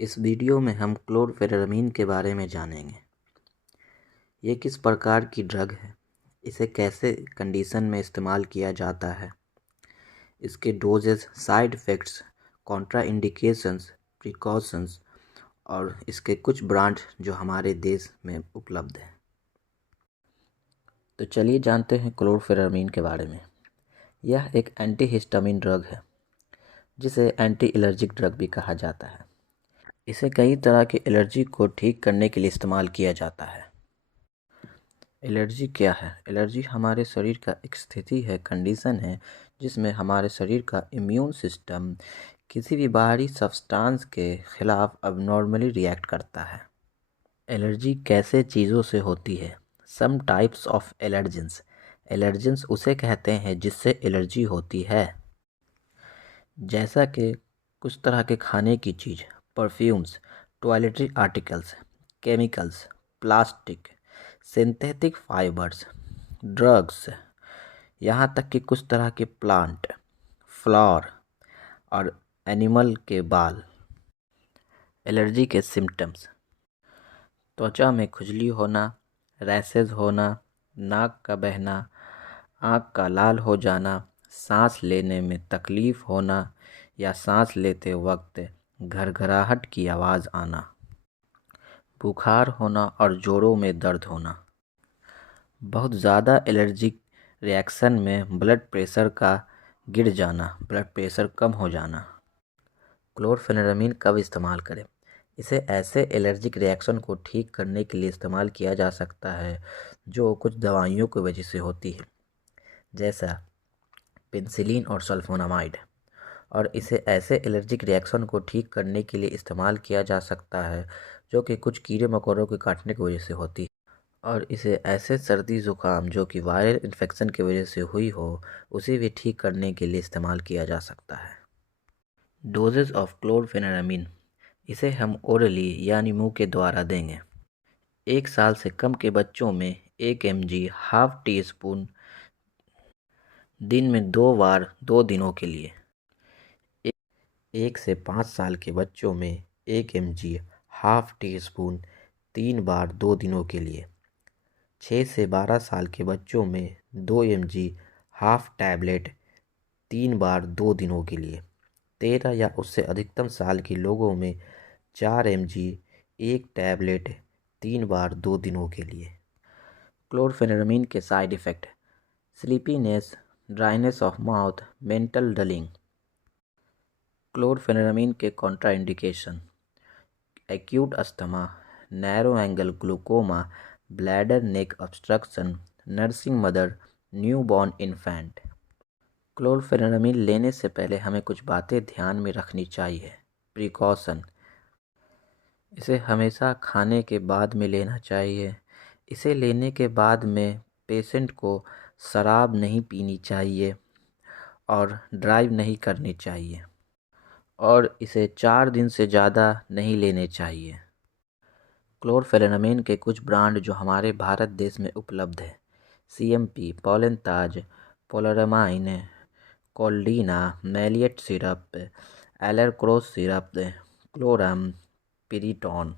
इस वीडियो में हम क्लोरफेनेरमीन के बारे में जानेंगे। ये किस प्रकार की ड्रग है, इसे कैसे कंडीशन में इस्तेमाल किया जाता है, इसके doses, side effects, contraindications, precautions और इसके कुछ ब्रांड जो हमारे देश में उपलब्ध हैं। तो चलिए जानते हैं क्लोरफेनेरमीन के बारे में। यह एक एंटीहिस्टामिन ड्रग है जिसे एंटी एलर्जिक ड्रग भी कहा जाता है। इसे कई तरह की एलर्जी को ठीक करने के लिए इस्तेमाल किया जाता है। एलर्जी क्या है? एलर्जी हमारे शरीर का एक स्थिति है, कंडीशन है जिसमें हमारे शरीर का इम्यून सिस्टम किसी भी बाहरी सब्सटेंस के खिलाफ अबनॉर्मली रिएक्ट करता है। एलर्जी कैसे चीज़ों से होती है? Some types of allergens. Allergens उसे कहते हैं जिससे एलर्जी होती है, जैसा कि कुछ तरह के खाने की चीज़, perfumes, toiletry articles, chemicals, plastic, synthetic fibres, drugs, यहाँ तक कि कुछ तरह के प्लांट, फ्लावर और एनिमल के बाल। एलर्जी के सिम्टम्स: त्वचा में खुजली होना, रैशेज होना, नाक का बहना, आँख का लाल हो जाना, सांस लेने में तकलीफ होना या सांस लेते वक्त घरघराहट की आवाज़ आना, बुखार होना और जोड़ों में दर्द होना। बहुत ज़्यादा एलर्जिक रिएक्शन में ब्लड प्रेशर का गिर जाना, ब्लड प्रेशर कम हो जाना। क्लोरफेनेरमीन कब इस्तेमाल करें? इसे ऐसे एलर्जिक रिएक्शन को ठीक करने के लिए इस्तेमाल किया जा सकता है जो कुछ दवाइयों की वजह से होती है, जैसा पेनिसिलिन और सल्फोनामाइड। और इसे ऐसे एलर्जिक रिएक्शन को ठीक करने के लिए इस्तेमाल किया जा सकता है जो कि कुछ कीड़े मकोड़ों के काटने की वजह से होती है। और इसे ऐसे सर्दी ज़ुकाम जो कि वायरल इन्फेक्शन की वजह से हुई हो, उसे भी ठीक करने के लिए इस्तेमाल किया जा सकता है। Dosages of chlorpheniramine. इसे हम ओरली यानी मुंह के द्वारा देंगे। 1 साल से कम के बच्चों में 1 mg हाफ टी स्पून दिन में 2 बार 2 दिनों के लिए। 1 से 5 साल के बच्चों में 1 mg हाफ टी स्पून 3 बार 2 दिनों के लिए। 6 से 12 साल के बच्चों में 2 mg हाफ टैबलेट 3 बार 2 दिनों के लिए। 13 या उससे अधिकतम साल के लोगों में 4 mg 1 टैबलेट 3 बार 2 दिनों के लिए। क्लोरफेनेरमीन के side effect: sleepiness, dryness of mouth, mental dulling. Chlorpheniramine के contraindication: acute asthma, narrow angle glaucoma, bladder neck obstruction, nursing mother, newborn infant. Chlorpheniramine लेने से पहले हमें कुछ बातें ध्यान में रखनी चाहिए। प्रिकॉशन: इसे हमेशा खाने के बाद में लेना चाहिए। इसे लेने के बाद में पेशेंट को शराब नहीं पीनी चाहिए और ड्राइव नहीं करनी चाहिए, और इसे 4 दिन से ज़्यादा नहीं लेने चाहिए। क्लोरफेनेरमीन के कुछ ब्रांड जो हमारे भारत देश में उपलब्ध है: CMP, पोलेंताज, पोलरामाइन, कोल्डीना, मैलिएट सिरप, एलरक्रोस सिरप, क्लोरम, पिरिटॉन।